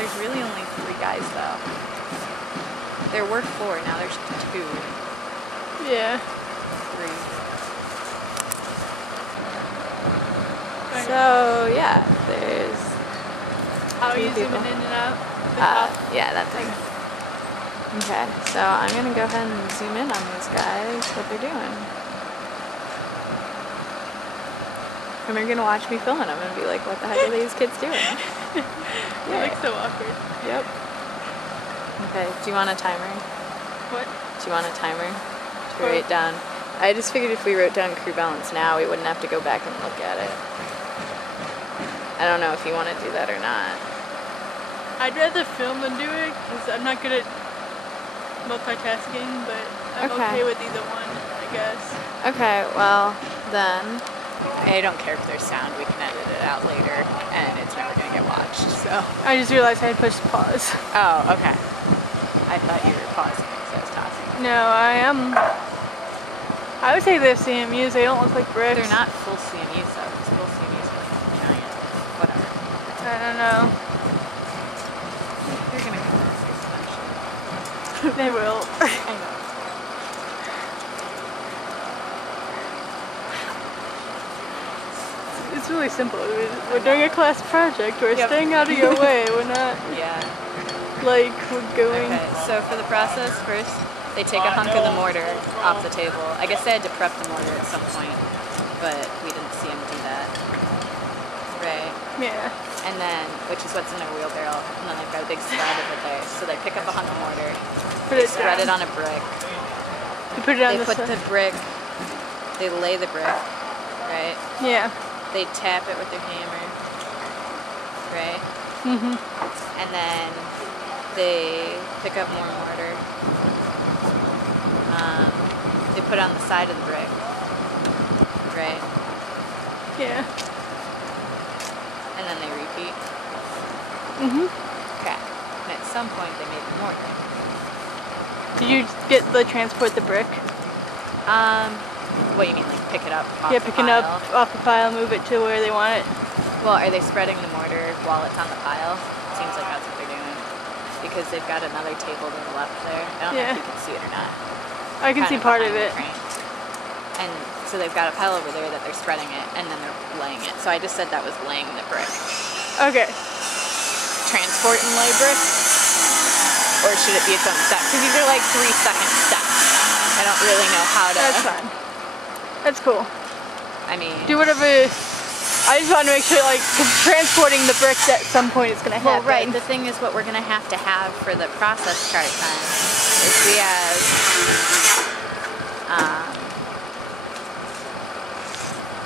There's really only 3 guys though. There were 4, now there's 2. Yeah. 3. Right. So yeah, there's. How are 2 you people. zooming in and out? The top? Yeah, that thing. Okay, so I'm gonna go ahead and zoom in on these guys, what they're doing. And they're gonna watch me filming them and be like, what the heck are these kids doing? You look so awkward. Yep. Okay, do you want a timer? What? Do you want a timer to write down? I just figured if we wrote down crew balance now, we wouldn't have to go back and look at it. I don't know if you want to do that or not. I'd rather film than do it, because I'm not good at multitasking, but I'm okay with either one, I guess. Okay, well, then, I don't care if there's sound, we can edit it out later, and it's never going to get watched, so. I just realized I had pushed pause. Oh, okay. I thought you were pausing because I was talking. No, I would say they're CMUs, they don't look like bricks. They're not full CMUs though, because full CMUs are like giant, whatever. I don't know. They're going to come in eventually. They will. I know. It's really simple. We're doing a class project. We're staying out of your way. We're not, like, we're going. Okay, so for the process, first, they take a hunk of the mortar off the table. I guess they had to prep the mortar at some point, but we didn't see them do that. Right? Yeah. And then, which is what's in their wheelbarrow, and then they've got a big slab of it there. So they pick up a hunk of mortar, they spread it on a brick. You put it on they put the brick, they lay the brick, right? Yeah. They tap it with their hammer, right? Mm-hmm. And then they pick up more mortar. They put it on the side of the brick, right? Yeah. And then they repeat. Mm-hmm. Okay. And at some point they made the mortar. Did you get the transport the brick? What do you mean, like pick it up off Yeah, the picking pile? up off the pile, move it to where they want it. Well, are they spreading the mortar while it's on the pile? Seems like that's what they're doing. Because they've got another table to the left there. I don't know if you can see it or not. I can see part of it. And so they've got a pile over there that they're spreading it, and then they're laying it. So I just said that was laying the brick. Okay. Transport and lay brick? Or should it be its own step? Because these are like 3-second steps. I don't really know how to... That's fine. That's cool. I mean... Do whatever... I just want to make sure, like, transporting the bricks at some point is going to happen. Well, right. The thing is, what we're going to have for the process chart then is we have...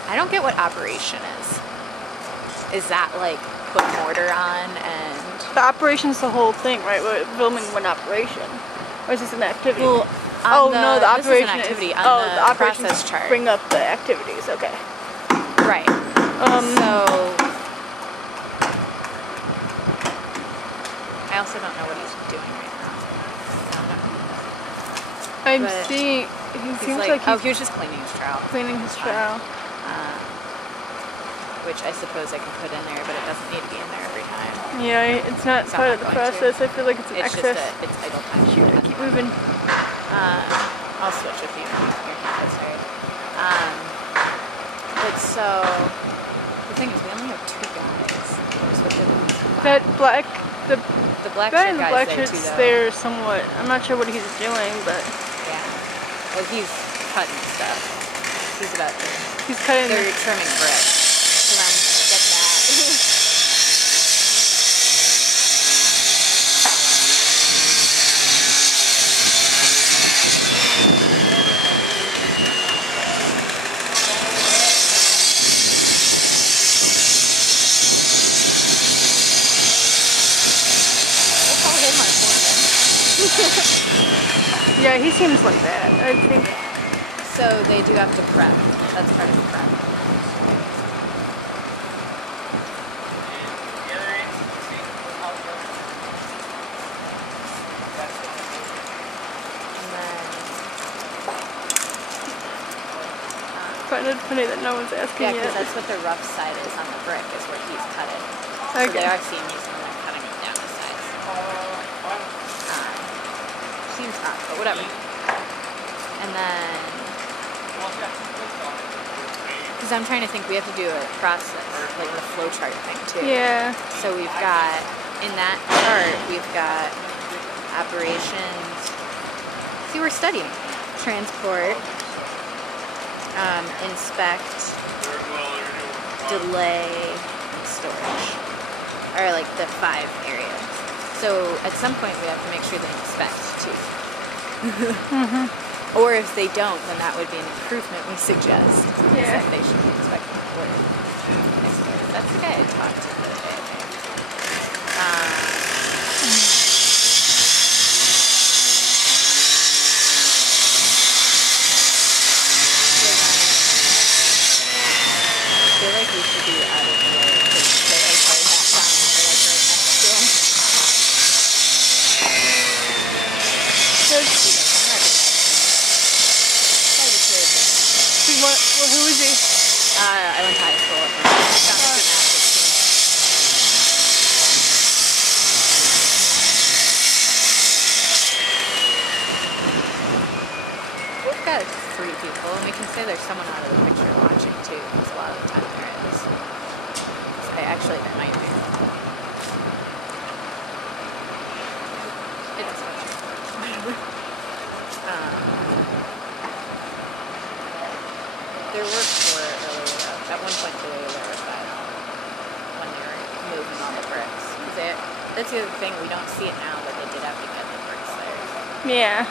I don't get what operation is. Is that, like, put mortar on and... The operation's the whole thing, right? We're filming one operation. Or is this an activity? Well, no, the operation is an activity is, on the operation process chart. Bring up the activities, okay. Right. So... I also don't know what he's doing right now. I don't know. I'm seeing... He seems like he's... Oh, he was just cleaning his trowel. Cleaning his trowel. Which I suppose I can put in there, but it doesn't need to be in there every time. Yeah, it's not part of the process. I feel like it's an excess. It's idle time. Shoot, I keep moving. I'll switch with you. Sorry. But so, the thing is, we only have 2 guys. That black... The black guy in shirt the black guy's shirt's there, too, there somewhat. I'm not sure what he's doing, but... Yeah. Well, he's cutting stuff. He's about to... He's cutting... They're trimming brick. So then get that. We'll call him our foreman. Yeah, he seems like that, I think. So they do have to prep. That's part of the prep. Find it funny that no one's asking Yeah, yet. because that's what the rough side is on the brick, is where he's cut it. So Okay. they are seeing these when they're cutting it down the side. seems not, but whatever. And then, because I'm trying to think, we have to do a process, like the flow chart thing too. Yeah. So we've got, in that chart, we've got operations. See, we're studying. Transport, inspect, delay, and storage are like the 5 areas. So at some point we have to make sure they inspect too. Or if they don't, then that would be an improvement we suggest. Yeah. That they should be inspecting for it. That's the guy I talked to the other day, I think. I feel like we should be out of the way because they like heard that sound and they're like right next to him. Well, who is he? I went to high school with him. He's on the gymnastics team. We've got 3 people, and we can say there's someone out of the picture watching too, because a lot of the time there is. Actually, there might be. It doesn't matter. There were 4 earlier though. At one point there were 5 when they were moving all the bricks. That's the other thing, we don't see it now, but they did have to get the bricks there. Yeah.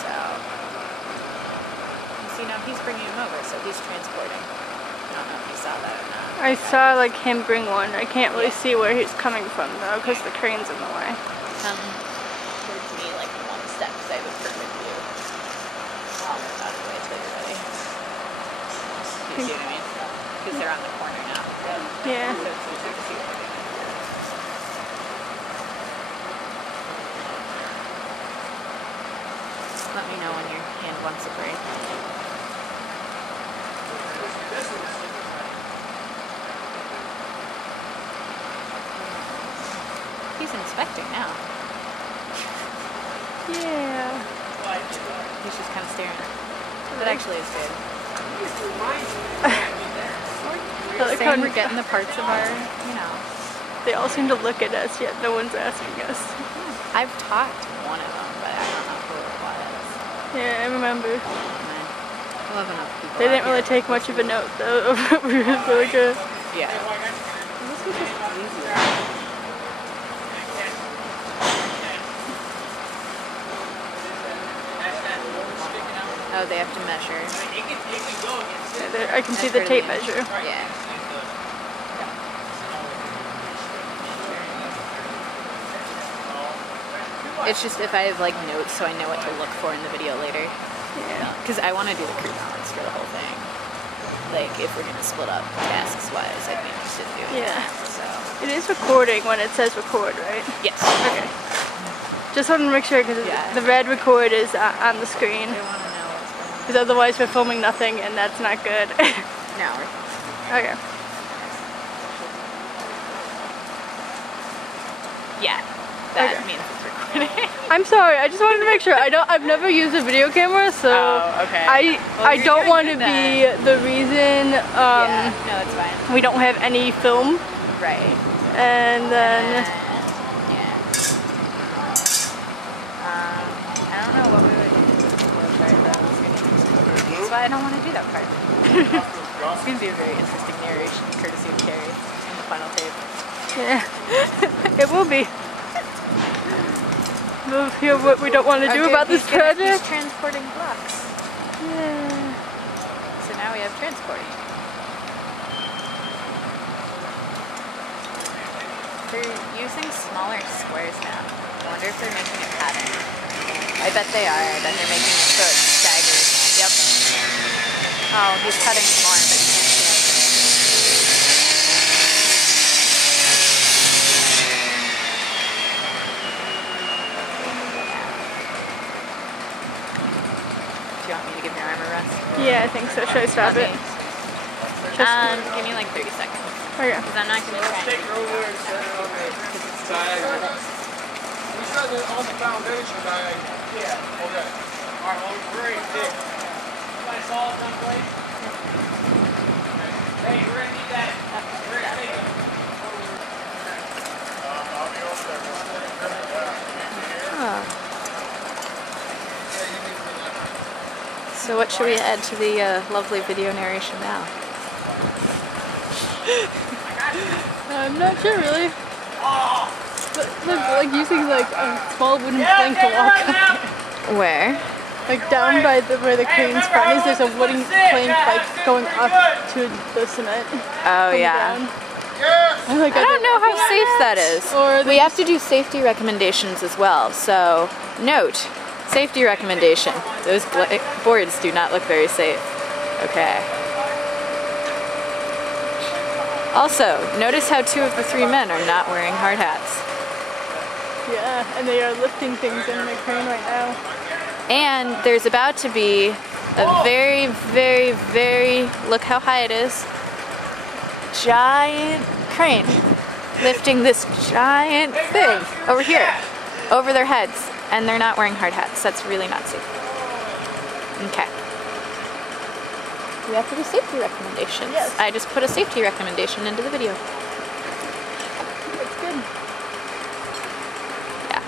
So, you see now he's bringing them over, so he's transporting. I don't know if you saw that or not. I saw like him bring one. I can't really see where he's coming from though, because the crane's in the way. Come towards me like in 1 step, because I have a perfect view. I'll move out of the way to everybody. You see what I mean? Because they're on the corner now. Yeah. So it's easier to see what they're doing. Let me know when your hand wants a break. He's inspecting now. Yeah. He's just kind of staring at it. That actually is good. Saying we're getting the parts of our, you know. They all seem to look at us, yet no one's asking us. I've talked to one of them, but I don't know who it was. Yeah, I remember. We'll have enough people. They didn't really take much of a note, though. We were really good. Yeah. This was just easier. Oh, they have to measure. Yeah, I can see the tape measure. Yeah. It's just if I have like notes so I know what to look for in the video later. Yeah. Because I want to do the crew balance for the whole thing. Like if we're going to split up tasks wise, I'd be interested in doing that. So. It is recording when it says record, right? Yes. Okay. Just wanted to make sure because the red record is on the screen. They want to know what's going on. Because otherwise we're filming nothing and that's not good. No. Okay. Yeah. That means it's recording. I'm sorry, I just wanted to make sure. I've never used a video camera, so okay. I don't want to be the reason yeah, no, that's fine. we don't have any film. Right. And then yeah. I don't know what we would do with the flow chart though. That's why I don't want to do that part. It's going to be a very interesting narration, courtesy of Carrie in the final tape. yeah, it will be. We'll hear what we don't want to do about this project. He's transporting blocks. Yeah. So now we have transporting. They're using smaller squares now. I wonder if they're making a pattern. I bet they are. I bet they're making it so it's staggered. Yep. Oh, he's cutting more, but you can't see it. Do you want me to give your arm a rest? Yeah, I think so. Should I stop it? Give me like 30 seconds. Okay. Because I'm not going to try and because it's too We started on the foundation, Alright, well, we're ready to dig. You guys all done, please? Hey, we're gonna need that. We're gonna take it. I'll be over there. Huh. So what should we add to the lovely video narration now? I'm not sure really. But look, like using like a small wooden plank to walk up. Where? Like down by where the crane's front is, there's a wooden plank like going up to the cement. Oh yeah. I don't know how safe that is. Or We have to do safety recommendations as well. So note, safety recommendation. Those boards do not look very safe. Okay. Also, notice how 2 of the 3 men are not wearing hard hats. Yeah, and they are lifting things in the crane right now. And there's about to be a very, very, very, look how high it is, giant crane lifting this giant thing over here, over their heads, and they're not wearing hard hats. That's really not safe. Okay. We have to do safety recommendations. Yes. I just put a safety recommendation into the video. That's good. Yeah.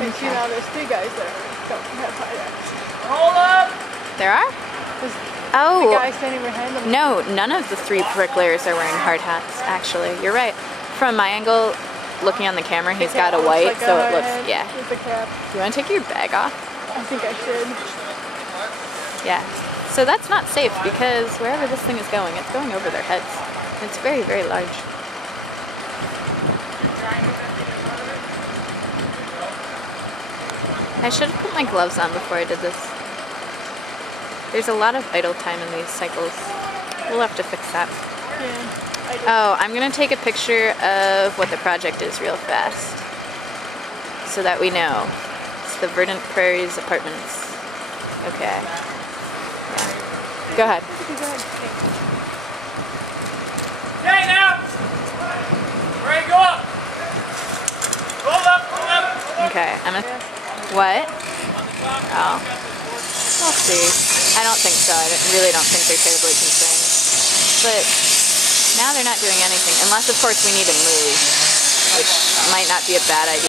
And see now there's 3 guys that don't have high hats. Hold up! There are? There's Oh. the guy standing behind them. No, none of the 3 bricklayers are wearing hard hats, actually. You're right. From my angle, looking on the camera, he's got a Looks white, like so a it looks, head yeah. with the cap. Do you want to take your bag off? I think I should. Yeah. So that's not safe because wherever this thing is going, it's going over their heads. It's very, very large. I should have put my gloves on before I did this. There's a lot of idle time in these cycles. We'll have to fix that. Yeah. Oh, I'm gonna take a picture of what the project is real fast so that we know. It's the Verdant Prairies Apartments. Okay. Yeah. Go ahead. Okay, now! Ready to go up! Hold up, hold up! Okay, I'm gonna... What? Oh. We'll see. I don't think so. I really don't think they're terribly concerned. But now they're not doing anything. Unless, of course, we need to move. Which might not be a bad idea.